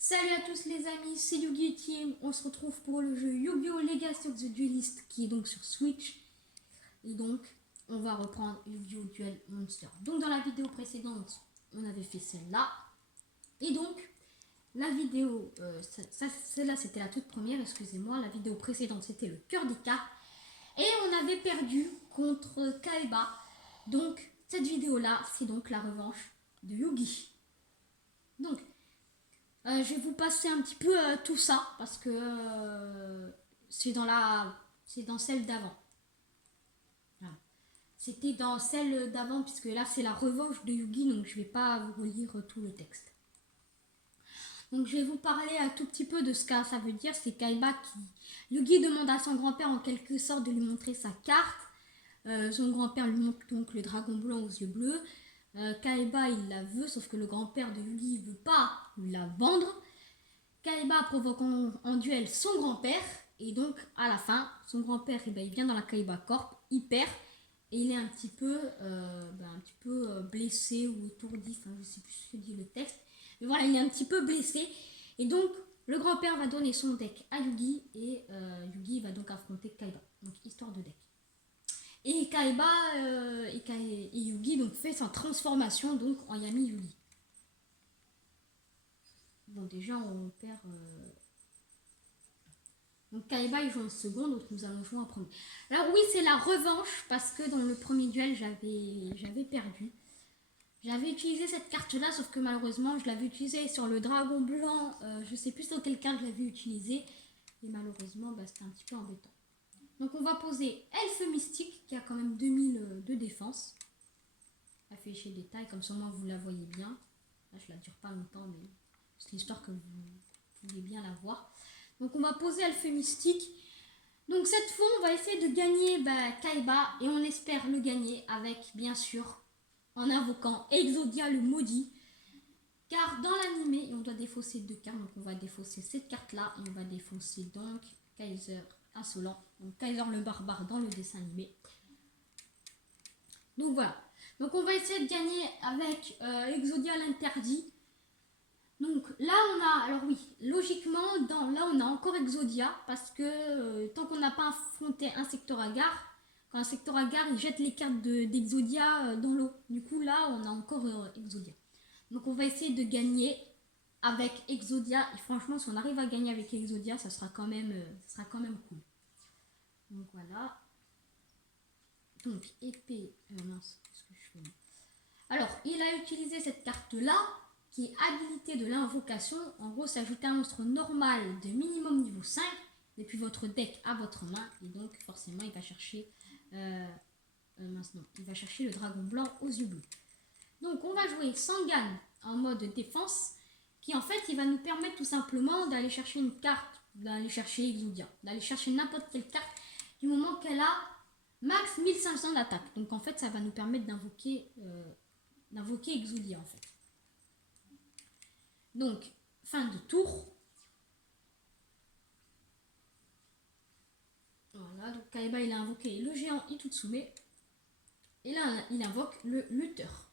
Salut à tous les amis, c'est Yugi Team. On se retrouve pour le jeu Yu-Gi-Oh! Legacy of the Duelist qui est donc sur Switch. Et donc, on va reprendre Yu-Gi-Oh! Duel Monster. Donc, dans la vidéo précédente, on avait fait celle-là. Et donc, la vidéo, celle-là c'était la toute première, excusez-moi. La vidéo précédente c'était le cœur des cartes. Et on avait perdu contre Kaiba. Donc, cette vidéo-là, c'est donc la revanche de Yugi. Donc, je vais vous passer un petit peu tout ça parce que c'est dans celle d'avant. Voilà. C'était dans celle d'avant puisque là c'est la revanche de Yugi, donc je vais pas vous relire tout le texte. Donc je vais vous parler un tout petit peu de ce que ça veut dire. C'est Kaiba qui Yugi demande à son grand-père en quelque sorte de lui montrer sa carte. Son grand-père lui montre donc le dragon blanc aux yeux bleus. Kaiba il la veut, sauf que le grand-père de Yugi veut pas lui la vendre. Kaiba provoque en duel son grand-père. Et donc, à la fin, son grand-père, il vient dans la Kaiba Corp, il perd. Et il est un petit peu, blessé ou étourdi. Enfin, je ne sais plus ce que dit le texte. Mais voilà, il est un petit peu blessé. Et donc, le grand-père va donner son deck à Yugi. Et Yugi va donc affronter Kaiba. Donc, histoire de deck. Et Kaiba et Yugi donc, fait sa transformation donc, en Yami Yugi. Bon, déjà, on perd... Donc Kaiba il joue en second, donc nous allons jouer en premier. Alors oui, c'est la revanche parce que dans le premier duel, j'avais perdu. J'avais utilisé cette carte-là, sauf que malheureusement, je l'avais utilisée sur le dragon blanc. Je sais plus sur quelle carte je l'avais utilisée. Et malheureusement, c'était un petit peu embêtant. Donc on va poser Elfe Mystique, qui a quand même 2000 de défense. Afficher détail, comme ça moi vous la voyez bien. Là, je la dure pas longtemps, mais c'est l'histoire que vous pouvez bien la voir. Donc on va poser Elfe Mystique. Donc cette fois on va essayer de gagner Kaiba et on espère le gagner avec bien sûr en invoquant Exodia le maudit. Car dans l'animé on doit défausser 2 cartes, donc on va défausser cette carte là et on va défausser donc Kaiser insolent, donc Kaiser le barbare dans le dessin animé. Donc voilà, donc on va essayer de gagner avec Exodia l'interdit. Donc là on a, alors oui, logiquement, là on a encore Exodia parce que tant qu'on n'a pas affronté un secteur Agar, quand un secteur Agar il jette les cartes d'Exodia dans l'eau. Du coup là on a encore Exodia. Donc on va essayer de gagner avec Exodia et franchement si on arrive à gagner avec Exodia ça sera quand même cool. Donc voilà. Donc épée, mince, qu'est-ce que je fais là? Alors il a utilisé cette carte là qui est habilité de l'invocation. En gros, c'est ajouter un monstre normal de minimum niveau 5 depuis votre deck à votre main. Et donc, forcément, il va chercher il va chercher le dragon blanc aux yeux bleus. Donc, on va jouer Sangan en mode défense, qui en fait, il va nous permettre tout simplement d'aller chercher une carte, d'aller chercher Exodia, d'aller chercher n'importe quelle carte du moment qu'elle a max 1500 d'attaque. Donc, en fait, ça va nous permettre d'invoquer Exodia, en fait. Donc, fin de tour. Voilà, donc Kaiba il a invoqué le géant Itutsume. Et là, il invoque le lutteur.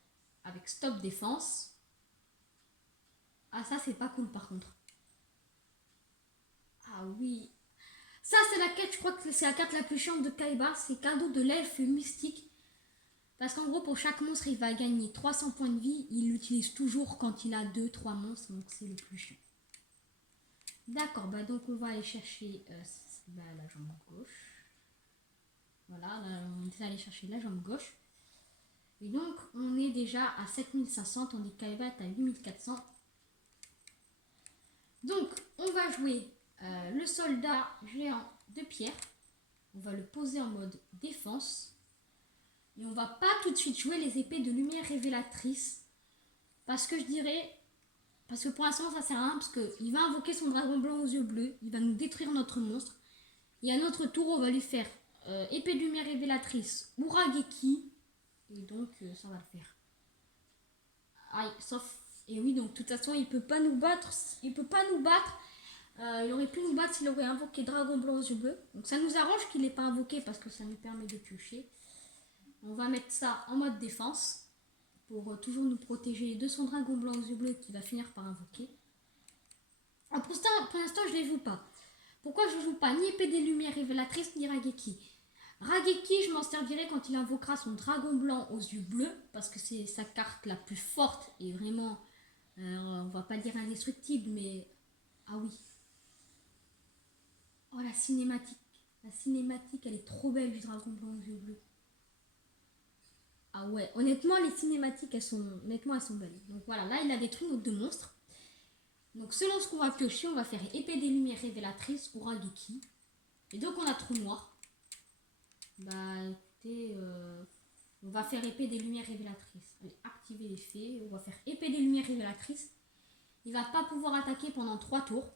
Avec stop défense. Ah, ça, c'est pas cool par contre. Ah oui. Ça, c'est la quête, je crois que c'est la carte la plus chiante de Kaiba. C'est cadeau de l'elfe mystique. Parce qu'en gros, pour chaque monstre, il va gagner 300 points de vie. Il l'utilise toujours quand il a 2-3 monstres. Donc, c'est le plus chiant. D'accord, donc on va aller chercher la jambe gauche. Voilà, là, on est allé chercher la jambe gauche. Et donc, on est déjà à 7500, tandis que Kaiba est à 8400. Donc, on va jouer le soldat géant de pierre. On va le poser en mode défense. Et on va pas tout de suite jouer les épées de lumière révélatrice. Parce que pour l'instant, ça sert à rien. Parce qu'il va invoquer son dragon blanc aux yeux bleus. Il va nous détruire notre monstre. Et à notre tour, on va lui faire épée de lumière révélatrice Urageki. Et donc, ça va le faire. Aïe, sauf... Et oui, donc de toute façon, il peut pas nous battre. Il aurait pu nous battre s'il aurait invoqué Dragon Blanc aux yeux bleus. Donc ça nous arrange qu'il n'ait pas invoqué parce que ça nous permet de piocher. On va mettre ça en mode défense pour toujours nous protéger de son Dragon Blanc aux yeux bleus qui va finir par invoquer. pour l'instant, je les joue pas. Pourquoi je joue pas ni épée des lumières révélatrices ni Rageki? Rageki, je m'en servirai quand il invoquera son dragon blanc aux yeux bleus, parce que c'est sa carte la plus forte et vraiment, on va pas dire indestructible, mais ah oui. Oh, la cinématique. La cinématique, elle est trop belle du dragon blanc aux yeux bleus. Ah ouais, honnêtement, les cinématiques, elles sont belles. Donc voilà, là, il a détruit nos 2 monstres. Donc selon ce qu'on va piocher, on va faire épée des lumières révélatrices ou Rageki. Et donc on a trou noir. Bah écoutez, on va faire épée des lumières révélatrices. Allez, activer l'effet. On va faire épée des lumières révélatrices. Il va pas pouvoir attaquer pendant 3 tours.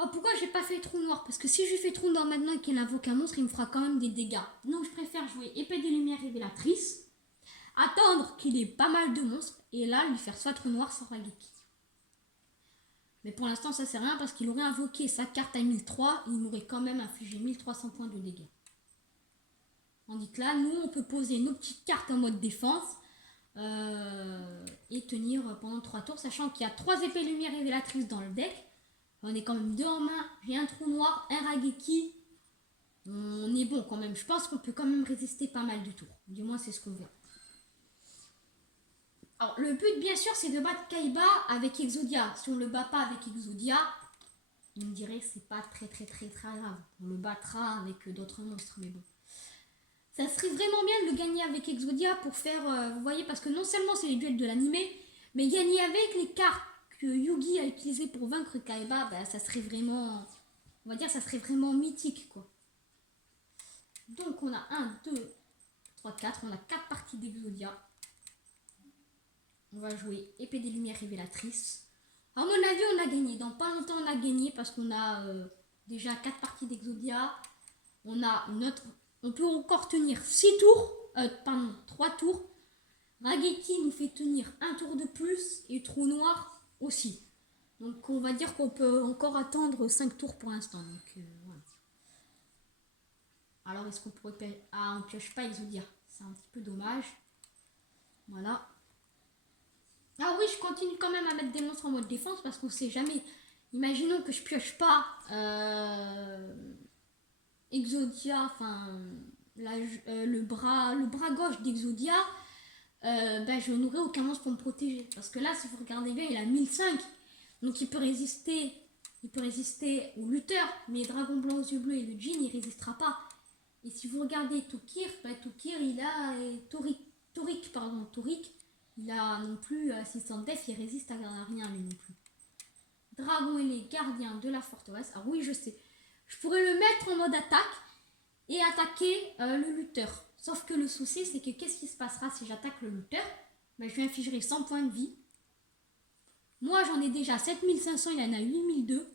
Oh, pourquoi j'ai pas fait trou noir? Parce que si je fais trou noir maintenant et qu'il invoque un monstre, il me fera quand même des dégâts. Donc je préfère jouer épée des lumières révélatrices, attendre qu'il ait pas mal de monstres, et là lui faire soit trou noir, soit Rageki. Mais pour l'instant ça sert à rien parce qu'il aurait invoqué sa carte à 1003, il m'aurait quand même infligé 1300 points de dégâts. Tandis que là, nous on peut poser nos petites cartes en mode défense et tenir pendant 3 tours, sachant qu'il y a 3 épées lumières révélatrices dans le deck. On est quand même 2 en main, j'ai un trou noir, un Rageki. On est bon quand même, je pense qu'on peut quand même résister pas mal de tours. Du moins c'est ce qu'on veut. Alors le but bien sûr c'est de battre Kaiba avec Exodia. Si on le bat pas avec Exodia, on me dirait que c'est pas très grave. On le battra avec d'autres monstres, mais bon. Ça serait vraiment bien de le gagner avec Exodia pour faire, vous voyez, parce que non seulement c'est les duels de l'animé, mais gagner avec les cartes que Yugi a utilisé pour vaincre Kaiba, bah, ça serait vraiment, on va dire, ça serait vraiment mythique, quoi. Donc on a 1, 2, 3, 4, on a 4 parties d'Exodia. On va jouer épée des lumières révélatrices. À mon avis, on a gagné. Dans pas longtemps, on a gagné parce qu'on a déjà 4 parties d'Exodia. On a on peut encore tenir 3 tours. Rageki nous fait tenir un tour de plus et trou noir aussi. Donc on va dire qu'on peut encore attendre 5 tours pour l'instant. Donc voilà. Alors est-ce qu'on pourrait... Ah, on pioche pas Exodia. C'est un petit peu dommage. Voilà. Ah oui, je continue quand même à mettre des monstres en mode défense parce qu'on sait jamais. Imaginons que je pioche pas Exodia, enfin le bras gauche d'Exodia. Ben, je n'aurai aucun monstre pour me protéger. Parce que là, si vous regardez bien, il a 1005. Donc il peut résister aux lutteurs. Mais Dragon Blanc aux yeux bleus et le Jin, il résistera pas. Et si vous regardez Tokir, ben, Tokir, il a Torik, il a non plus 600 def, il résiste à rien lui non plus. Dragon et les gardiens de la forteresse. Ah oui, je sais. Je pourrais le mettre en mode attaque et attaquer le lutteur. Sauf que le souci, c'est que qu'est-ce qui se passera si j'attaque le lutteur? Ben, je lui infligerai 100 points de vie. Moi, j'en ai déjà 7500, il en a 8002.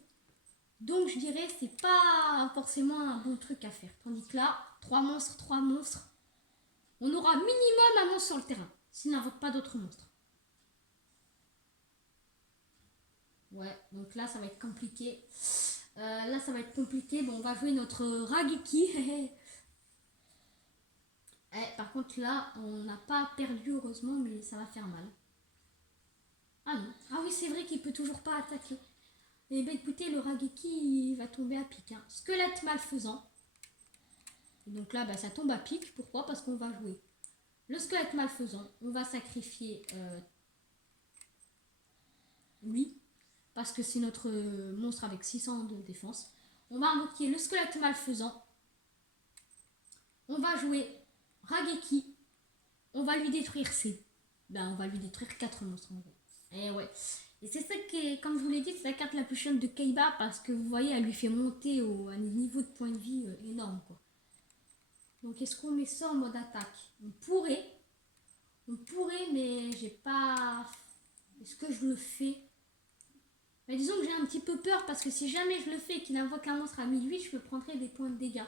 Donc, je dirais que c'est pas forcément un bon truc à faire. Tandis que là, 3 monstres. On aura minimum un monstre sur le terrain. S'il n'invoque pas d'autres monstres. Ouais, donc là, ça va être compliqué. Bon, on va jouer notre Rageki. Par contre, là, on n'a pas perdu, heureusement, mais ça va faire mal. Ah non. Ah oui, c'est vrai qu'il peut toujours pas attaquer. Eh bien, écoutez, le Rageki, il va tomber à pic. Hein. Squelette malfaisant. Et donc là, bah, ça tombe à pic. Pourquoi? Parce qu'on va jouer le squelette malfaisant. On va sacrifier lui. Parce que c'est notre monstre avec 600 de défense. On va invoquer le squelette malfaisant. On va jouer Rageki. On va lui détruire on va lui détruire 4 monstres en gros. Et ouais. Et c'est ça qui est, comme je vous l'ai dit, c'est la carte la plus chiante de Kaiba parce que vous voyez, elle lui fait monter un niveau de point de vie énorme quoi. Donc est-ce qu'on met ça en mode attaque? On pourrait, mais j'ai pas... Est-ce que je le fais? Mais disons que j'ai un petit peu peur parce que si jamais je le fais et qu'il invoque un monstre à 1008, je me prendrai des points de dégâts.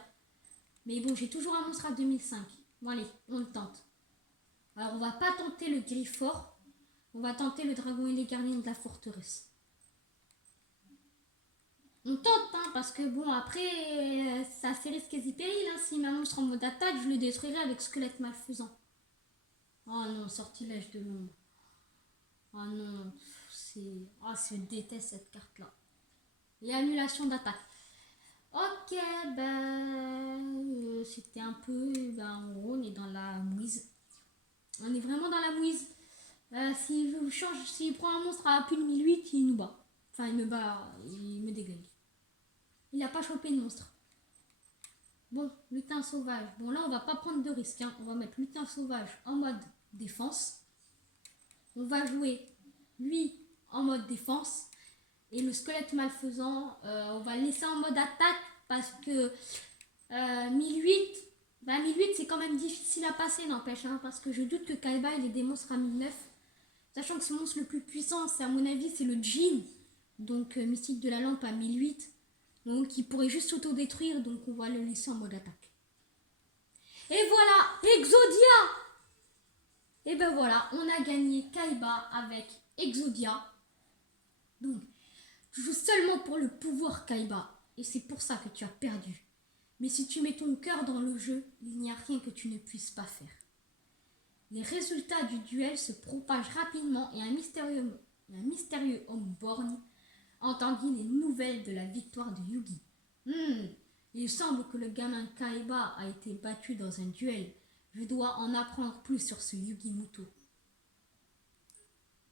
Mais bon, j'ai toujours un monstre à 2005. Bon allez, on le tente. Alors on va pas tenter le Griffort. On va tenter le dragon et les gardiens de la forteresse. On tente, hein, parce que bon, après, ça c'est risqué et péril. Hein. Si ma monstre en mode attaque, je le détruirai avec squelette malfaisant. Oh non, sortilège de l'ombre. Oh non, je déteste cette carte-là. Et annulation d'attaque. Ok, c'était un peu... en gros, on est dans la mouise. On est vraiment dans la mouise. S'il prend un monstre à plus de 1008, il nous bat. Enfin, il me bat, il me dégaine. Il n'a pas chopé de monstre. Bon, lutin sauvage. Bon, là, on va pas prendre de risque. Hein. On va mettre lutin sauvage en mode défense. On va jouer lui en mode défense. Et le squelette malfaisant, on va le laisser en mode attaque parce que 1008, 1008 c'est quand même difficile à passer, n'empêche. Hein, parce que je doute que Kaiba il ait des monstres à 1009. Sachant que son monstre le plus puissant, c'est à mon avis, c'est le Djinn. Donc mystique de la lampe à 1008. Donc il pourrait juste s'auto-détruire, donc on va le laisser en mode attaque. Et voilà, Exodia. Et ben voilà, on a gagné Kaiba avec Exodia. Donc, tu joues seulement pour le pouvoir Kaiba. Et c'est pour ça que tu as perdu. Mais si tu mets ton cœur dans le jeu, il n'y a rien que tu ne puisses pas faire. Les résultats du duel se propagent rapidement et un mystérieux homme borgne entendit les nouvelles de la victoire de Yugi. Il semble que le gamin Kaiba a été battu dans un duel. Je dois en apprendre plus sur ce Yugi Muto.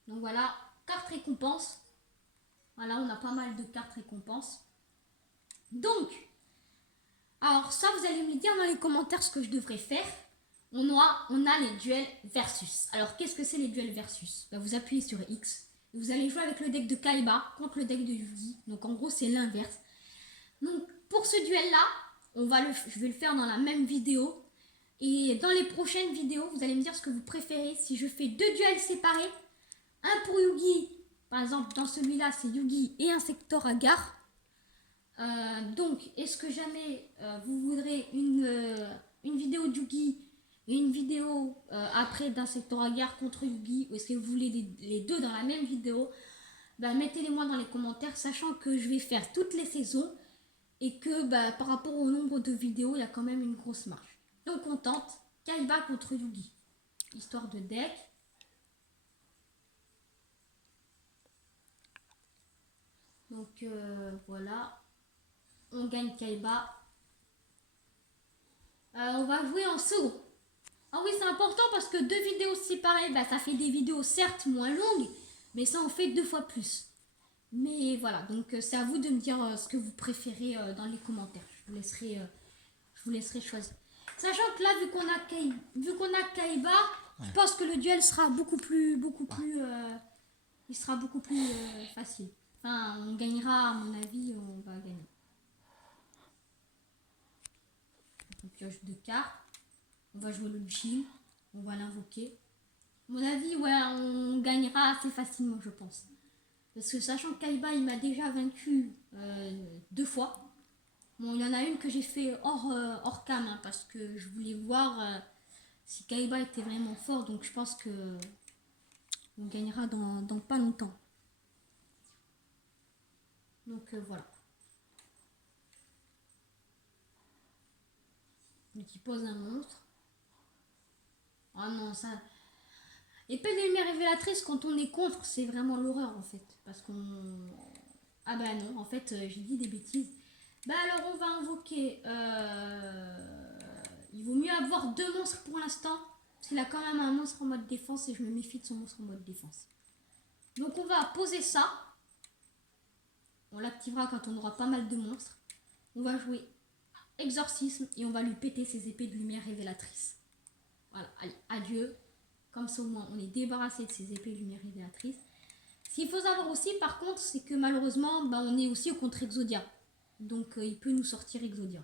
Donc voilà, carte récompense. Voilà, on a pas mal de cartes récompenses. Donc, alors ça, vous allez me dire dans les commentaires ce que je devrais faire. On a les duels versus. Alors, qu'est-ce que c'est les duels versus? Vous appuyez sur X. Et vous allez jouer avec le deck de Kaiba contre le deck de Yugi. Donc, en gros, c'est l'inverse. Donc, pour ce duel-là, je vais le faire dans la même vidéo. Et dans les prochaines vidéos, vous allez me dire ce que vous préférez. Si je fais 2 duels séparés, un pour Yugi, par exemple, dans celui-là, c'est Yugi et un secteur à gare. Donc, est-ce que jamais vous voudrez une vidéo de Yugi et une vidéo après d'un secteur à gare contre Yugi, ou est-ce que vous voulez les deux dans la même vidéo? Mettez-les moi dans les commentaires, sachant que je vais faire toutes les saisons et que par rapport au nombre de vidéos, il y a quand même une grosse marge. Donc, on tente Kaiba contre Yugi. Histoire de deck. Donc voilà, on gagne Kaiba. On va jouer en second. Ah oui, c'est important parce que 2 vidéos séparées, ça fait des vidéos certes moins longues, mais ça en fait 2 fois plus. Mais voilà, donc c'est à vous de me dire ce que vous préférez dans les commentaires. Je vous laisserai choisir. Sachant que là, vu qu'on a Kaiba, je pense que le duel sera beaucoup plus facile. Enfin, on gagnera, à mon avis, on va gagner. On pioche 2 cartes. On va jouer le Djinn. On va l'invoquer. À mon avis, ouais, on gagnera assez facilement, je pense. Parce que sachant que Kaiba, il m'a déjà vaincu 2 fois. Bon, il y en a une que j'ai fait hors cam, hein, parce que je voulais voir si Kaiba était vraiment fort. Donc je pense que on gagnera dans pas longtemps. Donc voilà. Donc il pose un monstre. Ah non, ça... Épée de lumière révélatrice, quand on est contre, c'est vraiment l'horreur en fait. Parce qu'on... Ah bah non, en fait, j'ai dit des bêtises. Alors on va invoquer... Il vaut mieux avoir 2 monstres pour l'instant. Parce qu'il a quand même un monstre en mode défense et je me méfie de son monstre en mode défense. Donc on va poser ça. On l'activera quand on aura pas mal de monstres. On va jouer exorcisme et on va lui péter ses épées de lumière révélatrice. Voilà, allez, adieu. Comme ça au moins on est débarrassé de ces épées de lumière révélatrice. Ce qu'il faut savoir aussi par contre, c'est que malheureusement, on est aussi contre Exodia. Donc il peut nous sortir Exodia.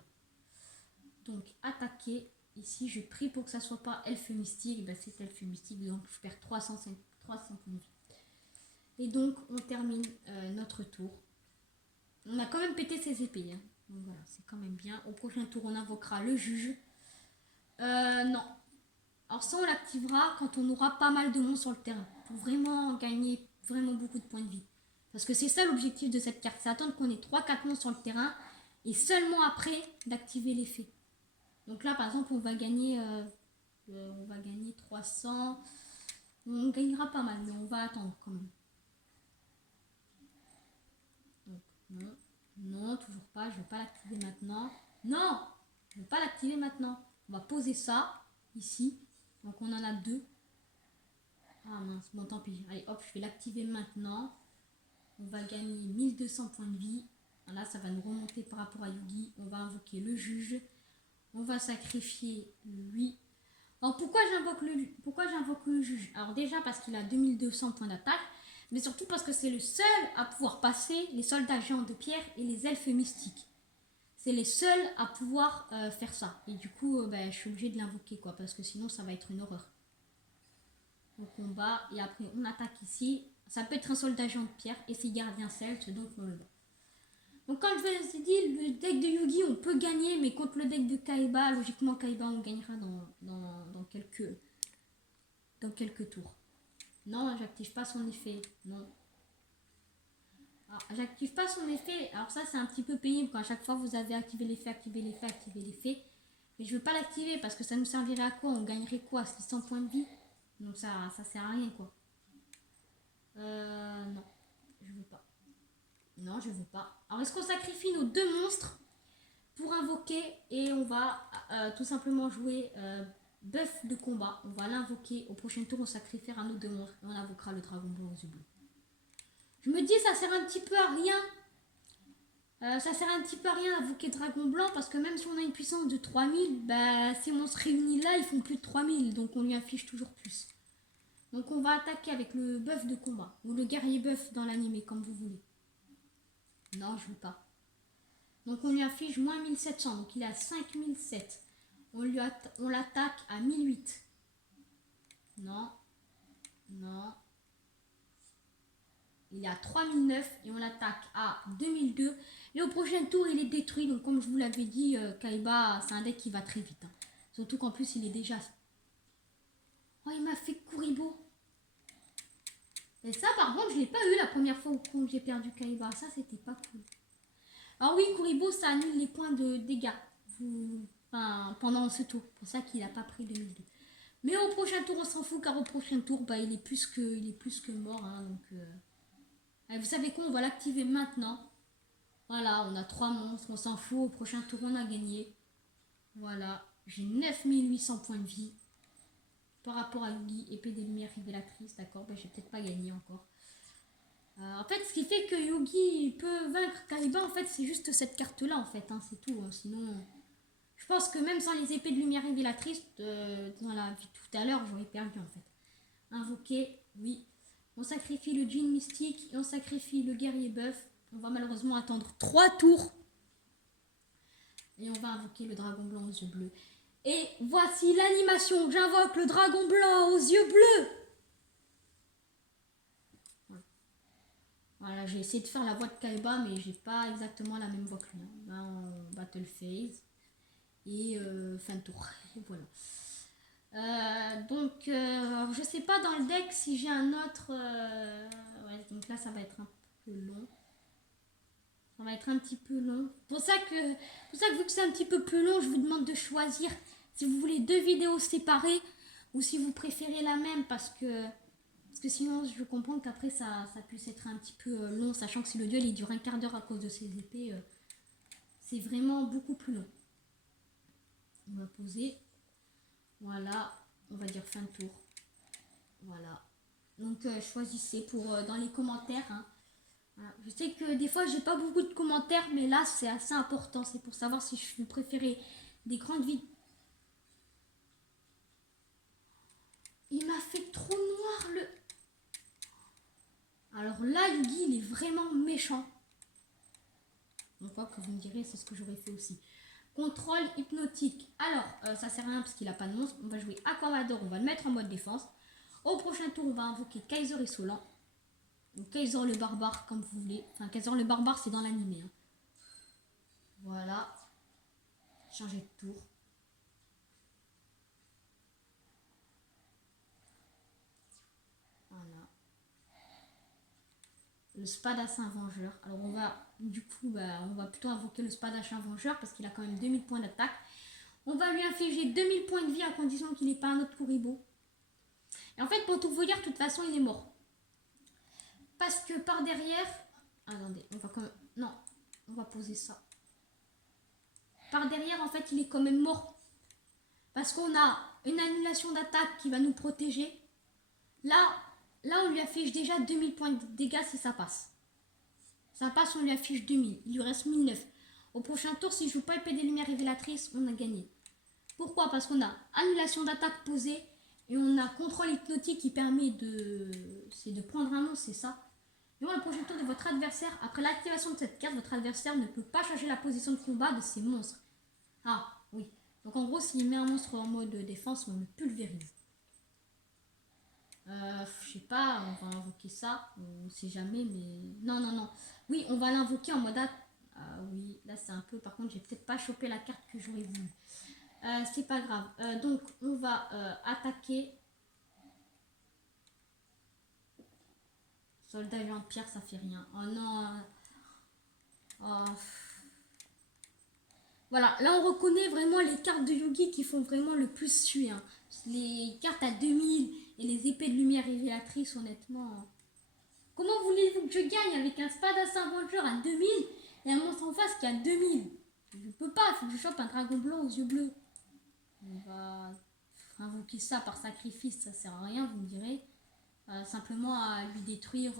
Donc attaquer. Ici je prie pour que ça soit pas elfe mystique. C'est elfe mystique, donc je perds 300 points de vie. Et donc on termine notre tour. On a quand même pété ses épées. Hein. Donc voilà, c'est quand même bien. Au prochain tour, on invoquera le juge. Non. Alors ça, on l'activera quand on aura pas mal de monstres sur le terrain. Pour vraiment gagner vraiment beaucoup de points de vie. Parce que c'est ça l'objectif de cette carte. C'est attendre qu'on ait 3-4 monstres sur le terrain. Et seulement après, d'activer l'effet. Donc là, par exemple, on va gagner 300. On gagnera pas mal, mais on va attendre quand même. Non, non, toujours pas. Je ne vais pas l'activer maintenant. Non, je ne vais pas l'activer maintenant. On va poser ça ici. Donc on en a 2. Ah mince, bon tant pis. Allez hop, je vais l'activer maintenant. On va gagner 1200 points de vie. Là, ça va nous remonter par rapport à Yugi. On va invoquer le juge. On va sacrifier lui. Alors pourquoi j'invoque le juge? Alors déjà parce qu'il a 2200 points d'attaque. Mais surtout parce que c'est le seul à pouvoir passer les soldats géants de pierre et les elfes mystiques. C'est les seuls à pouvoir faire ça. Et du coup, je suis obligée de l'invoquer, quoi, parce que sinon, ça va être une horreur. On combat, et après, on attaque ici. Ça peut être un soldat géant de pierre, et c'est gardien celte, donc on le voit. Donc, comme je vous ai dit, le deck de Yugi, on peut gagner, mais contre le deck de Kaiba, logiquement, Kaiba, on gagnera dans quelques tours. Non, j'active pas son effet. Non. J'active pas son effet. Alors ça, c'est un petit peu pénible quand à chaque fois vous avez activé l'effet, activé l'effet, activé l'effet. Mais je veux pas l'activer parce que ça nous servirait à quoi? On gagnerait quoi? 600 points de vie. Donc ça sert à rien, quoi. Non. Je veux pas. Non, je veux pas. Alors est-ce qu'on sacrifie nos 2 monstres pour invoquer et on va tout simplement jouer bœuf de combat. On va l'invoquer. Au prochain tour, on sacrifiera nos 2 monstres et on invoquera le dragon blanc aux yeux bleus. Je me dis, ça sert un petit peu à rien. Ça sert un petit peu à rien d'invoquer Dragon Blanc parce que même si on a une puissance de 3000, ces monstres réunis là, ils font plus de 3000, donc on lui affiche toujours plus. Donc on va attaquer avec le bœuf de combat, ou le guerrier bœuf dans l'animé, comme vous voulez. Non, je veux pas. Donc on lui affiche moins 1700, donc il est à 5007. On l'attaque à 1008. Non, non. Il est à 3009 et on l'attaque à 2002. Et au prochain tour, il est détruit. Donc, comme je vous l'avais dit, Kaiba, c'est un deck qui va très vite. Hein. Surtout qu'en plus, il est déjà... Oh, il m'a fait Kuribo. Et ça, par contre, je ne l'ai pas eu la première fois où j'ai perdu Kaiba. Ça, c'était pas cool. Alors oui, Kuribo, ça annule les points de dégâts pendant ce tour. C'est pour ça qu'il n'a pas pris 2002. Mais au prochain tour, on s'en fout, car au prochain tour, il est plus que mort. Hein, donc... vous savez quoi, on va l'activer maintenant. Voilà, on a 3 monstres, on s'en fout. Au prochain tour, on a gagné. Voilà, j'ai 9800 points de vie. Par rapport à Yugi, épée des lumières révélatrices, d'accord, j'ai peut-être pas gagné encore. En fait, ce qui fait que Yugi peut vaincre Kaiba, en fait, c'est juste cette carte-là, en fait, hein, c'est tout. Hein. Sinon, je pense que même sans les épées de lumière révélatrices, dans la vie tout à l'heure, j'aurais perdu, en fait. Invoquer, oui. On sacrifie le djinn mystique et on sacrifie le guerrier bœuf. On va malheureusement attendre 3 tours. Et on va invoquer le dragon blanc aux yeux bleus. Et voici l'animation. J'invoque le dragon blanc aux yeux bleus. Voilà, j'ai essayé de faire la voix de Kaiba, mais j'ai pas exactement la même voix que lui. Là, en battle phase. Et fin de tour. Et voilà. Alors je sais pas dans le deck si j'ai un autre. Ouais, donc là, ça va être un peu long. Ça va être un petit peu long. Pour ça que vu que c'est un petit peu plus long, je vous demande de choisir si vous voulez 2 vidéos séparées ou si vous préférez la même parce que sinon je comprends qu'après ça puisse être un petit peu long, sachant que si le duel il dure un quart d'heure à cause de ses épées, c'est vraiment beaucoup plus long. On va poser. Voilà, on va dire fin de tour. Voilà. Donc choisissez pour dans les commentaires. Hein. Je sais que des fois j'ai pas beaucoup de commentaires, mais là c'est assez important. C'est pour savoir si je préférais des grandes vidéos. Il m'a fait trop noir le... Alors là, Yugi, il est vraiment méchant. Donc quoi que vous me direz, c'est ce que j'aurais fait aussi. Contrôle hypnotique. Alors, ça sert à rien parce qu'il n'a pas de monstre. On va jouer Aquamador, on va le mettre en mode défense. Au prochain tour, on va invoquer Kaiser et Solan. Donc Kaiser le barbare, comme vous voulez. Enfin, Kaiser le barbare, c'est dans l'animé. Hein. Voilà. Changer de tour. Voilà. Le Spadassin Vengeur. Alors on va, du coup, on va plutôt invoquer le Spadassin Vengeur parce qu'il a quand même 2000 points d'attaque. On va lui infliger 2000 points de vie à condition qu'il n'ait pas un autre Kuribo. Et en fait, pour tout vous dire, de toute façon, il est mort. Parce que par derrière... Attendez, on va quand même... Non, on va poser ça. Par derrière, en fait, il est quand même mort. Parce qu'on a une annulation d'attaque qui va nous protéger. Là, on lui affiche déjà 2000 points de dégâts si ça passe. Ça passe, on lui affiche 2000. Il lui reste 1009. Au prochain tour, si je joue pas épée des lumières révélatrices, on a gagné. Pourquoi? Parce qu'on a annulation d'attaque posée et on a contrôle hypnotique qui permet de prendre un monstre, c'est ça. Durant le prochain tour de votre adversaire, après l'activation de cette carte, votre adversaire ne peut pas changer la position de combat de ses monstres. Ah, oui. Donc en gros, s'il met un monstre en mode défense, on le pulvérise. Je sais pas, on va invoquer ça. On sait jamais, mais... Non. Oui, on va l'invoquer en mode... Ah oui, là c'est un peu... Par contre, j'ai peut-être pas chopé la carte que j'aurais voulu. C'est pas grave. Donc, on va attaquer. Soldat géant de pierre, ça fait rien. Oh non. Oh. Voilà, là on reconnaît vraiment les cartes de Yugi qui font vraiment le plus suer. Hein. Les cartes à 2000 et les épées de lumière révélatrices, honnêtement. Comment voulez-vous que je gagne avec un Spadassin Avenger à 2000 et un monstre en face qui a 2000? Je peux pas, il faut que je chope un dragon blanc aux yeux bleus. On va invoquer ça par sacrifice, ça sert à rien, vous me direz. Simplement à lui détruire...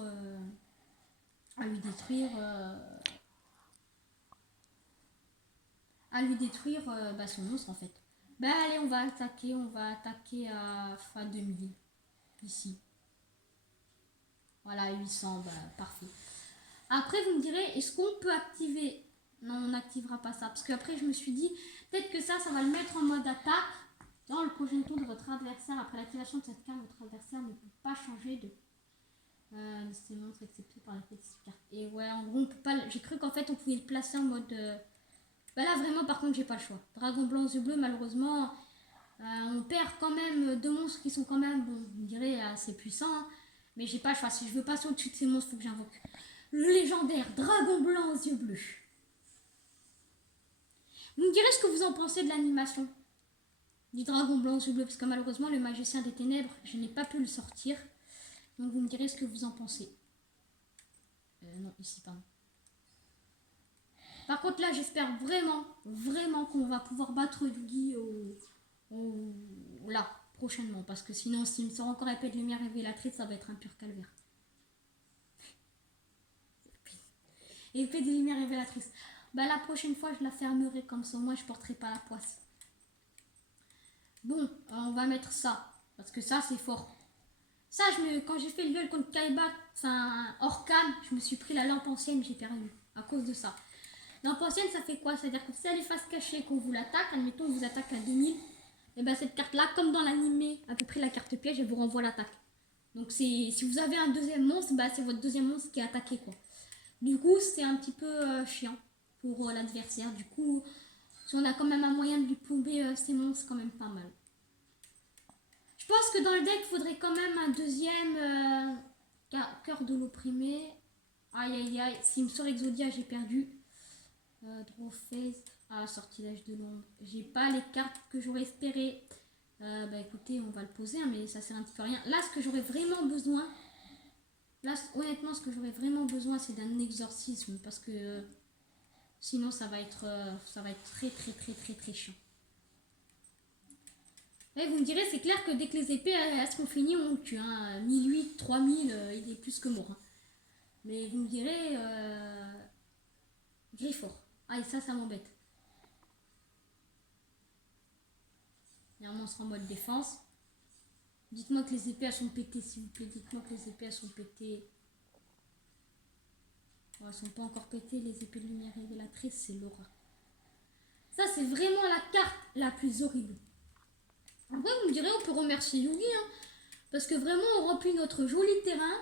son monstre en fait. Allez, on va attaquer à 2000. Ici. Voilà, 800, parfait. Après, vous me direz, est-ce qu'on peut activer... Non, on n'activera pas ça. Parce qu'après, je me suis dit, peut-être que ça va le mettre en mode attaque. Dans le prochain tour de votre adversaire, après l'activation de cette carte, votre adversaire ne peut pas changer de ces monstres excepté par l'effet de cette carte. Et ouais, en gros, on peut pas... J'ai cru qu'en fait, on pouvait le placer en mode... là, vraiment, par contre, j'ai pas le choix. Dragon blanc aux yeux bleus, malheureusement, on perd quand même deux monstres qui sont quand même, bon, je dirais, assez puissants. Hein, mais j'ai pas le choix. Si je veux passer au-dessus de ces monstres, il faut que j'invoque le légendaire dragon blanc aux yeux bleus. Vous me direz ce que vous en pensez de l'animation du dragon blanc aux yeux bleus, parce que malheureusement, le magicien des ténèbres, je n'ai pas pu le sortir. Donc, vous me direz ce que vous en pensez. Non, ici, pardon. Par contre, là, j'espère vraiment qu'on va pouvoir battre Yugi là, prochainement. Parce que sinon, s'il me sort encore épée de lumière révélatrice, ça va être un pur calvaire. Épée de lumière révélatrice. La prochaine fois, je la fermerai comme ça. Moi, je porterai pas la poisse. Bon, on va mettre ça. Parce que ça, c'est fort. Ça, quand j'ai fait le duel contre Kaiba, enfin, hors cam, je me suis pris la lampe ancienne, j'ai perdu. À cause de ça. Lampe ancienne, ça fait quoi? C'est-à-dire que si elle est face cachée qu'on vous l'attaque, admettons on vous attaque à 2000, et cette carte-là, comme dans l'animé, à peu près la carte piège, elle vous renvoie l'attaque. Donc si vous avez un deuxième monstre, c'est votre deuxième monstre qui est attaqué, quoi. Du coup, c'est un petit peu chiant pour l'adversaire. Du coup, si on a quand même un moyen de lui plomber ces monstres, quand même pas mal. Je pense que dans le deck, il faudrait quand même un deuxième cœur de l'opprimé. Aïe. S'il me sort Exodia, j'ai perdu. Draw Phase. Sortilège de l'ombre. J'ai pas les cartes que j'aurais espéré. Écoutez, on va le poser, hein, mais ça sert un petit peu à rien. Là, ce que j'aurais vraiment besoin... honnêtement, ce que j'aurais vraiment besoin, c'est d'un exorcisme. Parce que sinon, ça va être très chiant. Et vous me direz, c'est clair que dès que les épées elles seront finies, on tue. Hein. 1008, 3000, il est plus que mort. Hein. Mais vous me direz, Griffort. Et ça m'embête. Il y a un monstre en mode défense. Dites-moi que les épées elles sont pétées, s'il vous plaît. Dites-moi que les épées elles sont pétées. Elles sont pas encore pétées, les épées de lumière révélatrice, c'est l'horreur. Ça, c'est vraiment la carte la plus horrible. Après, vous me direz, on peut remercier Yugi, hein, parce que vraiment, on remplit notre joli terrain.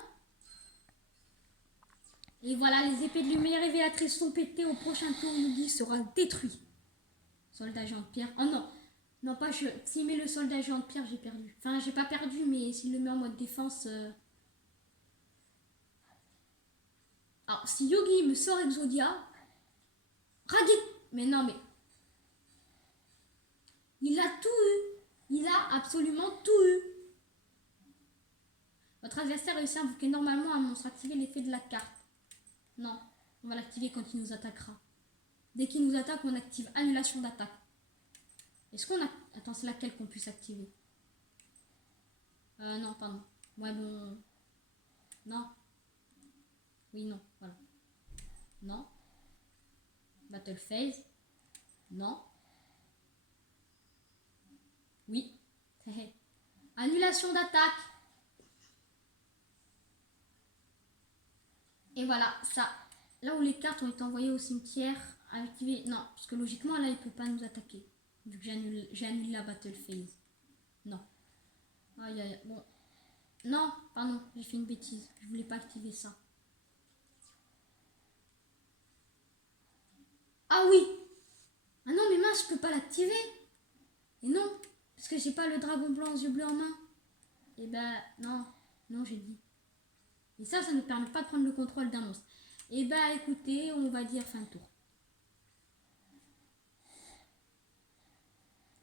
Et voilà, les épées de lumière révélatrices sont pétées. Au prochain tour, Yugi sera détruit. Soldat géant de pierre. Oh non, non pas je. S'il met le soldat géant de pierre, j'ai perdu. Enfin, j'ai pas perdu, mais s'il le met en mode défense... Alors, si Yugi me sort Exodia... Mais non, mais... Il a tout eu. Il a absolument tout eu. Votre adversaire réussit à invoquer normalement un monstre. Activer l'effet de la carte. Non. On va l'activer quand il nous attaquera. Dès qu'il nous attaque, on active annulation d'attaque. Est-ce qu'on a... Attends, c'est laquelle qu'on puisse activer? Non, pardon. Ouais, bon... Non. Oui, non, voilà. Non. Battle phase. Non. Oui. Annulation d'attaque. Et voilà, ça. Là où les cartes ont été envoyées au cimetière, activé. Non, parce que logiquement, là, il ne peut pas nous attaquer. Vu que j'annule la battle phase. Non. Aïe, aïe, bon. Non, pardon, j'ai fait une bêtise. Je voulais pas activer ça. Ah oui. Ah non, mais mince, je peux pas l'activer. Et non, parce que j'ai pas le dragon blanc aux yeux bleus en main. Et ben, non. Non, j'ai dit. Et ça ne permet pas de prendre le contrôle d'un monstre. Et ben, écoutez, on va dire fin de tour.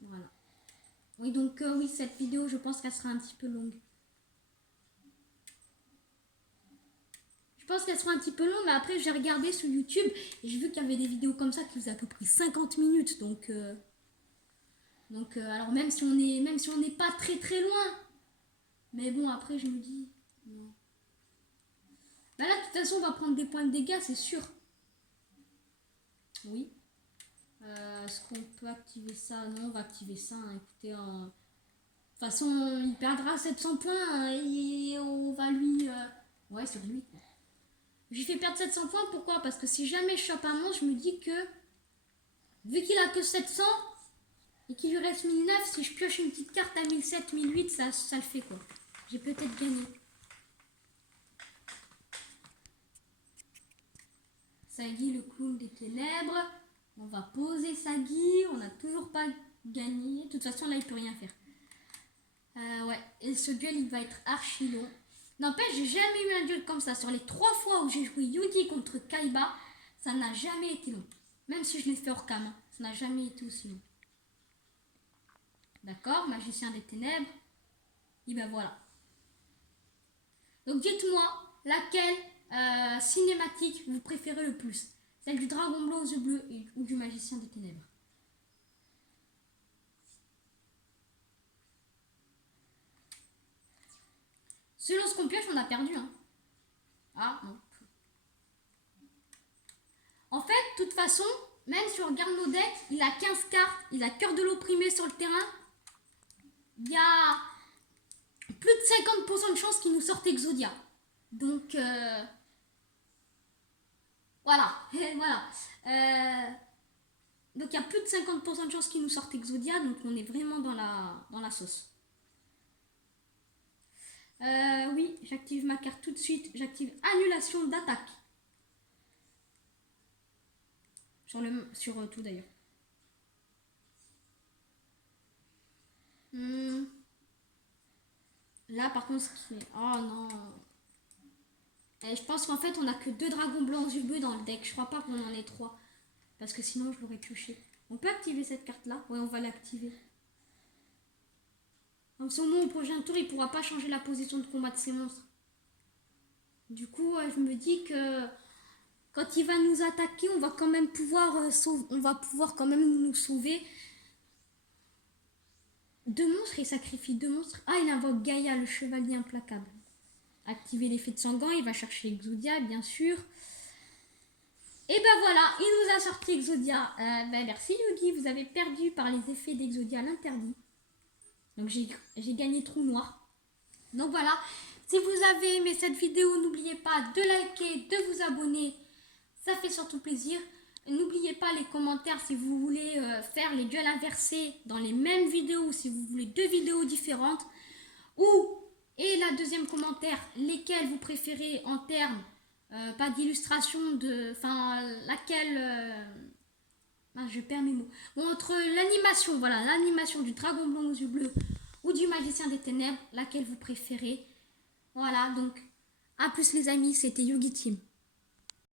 Voilà. Oui, donc oui, cette vidéo, je pense qu'elle sera un petit peu longue. Je pense qu'elle sera un petit peu longue, mais après, j'ai regardé sur YouTube et j'ai vu qu'il y avait des vidéos comme ça qui faisaient à peu près 50 minutes. Donc alors même si on n'est pas très très loin. Mais bon, après, je me dis... Non. Bah là, de toute façon, on va prendre des points de dégâts, c'est sûr. Oui. Est-ce qu'on peut activer ça? Non, on va activer ça. Hein. Écoutez, de toute façon, il perdra 700 points hein, et on va lui... Ouais, sur lui. J'ai fait perdre 700 points, pourquoi? Parce que si jamais je chope un monstre, je me dis que... Vu qu'il a que 700 et qu'il lui reste 1009, si je pioche une petite carte à 1007, 1008, ça le fait quoi. J'ai peut-être gagné. Sagi, le clown des ténèbres. On va poser Sagi. On n'a toujours pas gagné. De toute façon, là, il peut rien faire. Ouais. Et ce duel, il va être archi long. N'empêche, j'ai jamais eu un duel comme ça. Sur les 3 fois où j'ai joué Yugi contre Kaiba, ça n'a jamais été long. Même si je l'ai fait hors cam, ça n'a jamais été aussi long. D'accord, magicien des ténèbres. Et ben voilà. Donc dites-moi laquelle cinématique vous préférez le plus. Celle du dragon blanc aux yeux bleus ou du magicien des ténèbres. Selon ce qu'on pioche, on a perdu. Hein. Ah non. En fait, de toute façon, même si on regarde nos decks, il a 15 cartes, il a cœur de l'opprimé sur le terrain. Il y a plus de 50% de chances qu'il nous sorte Exodia. Donc, voilà. voilà. Donc, il y a plus de 50% de chances qu'il nous sorte Exodia. Donc, on est vraiment dans la sauce. Oui, j'active ma carte tout de suite. J'active annulation d'attaque. Sur tout d'ailleurs. Là par contre, oh non. Je pense qu'en fait on a que 2 dragons blancs aux yeux bleus dans le deck. Je crois pas qu'on en ait 3. Parce que sinon je l'aurais pioché. On peut activer cette carte là? Ouais, on va l'activer. En ce moment, au prochain tour, il pourra pas changer la position de combat de ses monstres. Du coup, je me dis que quand il va nous attaquer, on va quand même pouvoir quand même nous sauver. 2 monstres, il sacrifie 2 monstres. Ah, il invoque Gaïa, le chevalier implacable. Activer l'effet de Sangan, il va chercher Exodia, bien sûr. Et ben voilà, il nous a sorti Exodia. Merci Yugi, vous avez perdu par les effets d'Exodia l'interdit. Donc j'ai gagné trou noir. Donc voilà, si vous avez aimé cette vidéo, n'oubliez pas de liker, de vous abonner. Ça fait surtout plaisir. N'oubliez pas les commentaires si vous voulez faire les duels inversés dans les mêmes vidéos ou si vous voulez 2 vidéos différentes. Et la deuxième commentaire, lesquels vous préférez en termes, pas d'illustration, laquelle... je perds mes mots. Bon, entre l'animation, voilà, l'animation du dragon blanc aux yeux bleus ou du magicien des ténèbres, laquelle vous préférez. Voilà, donc, à plus les amis, c'était Yugi Team.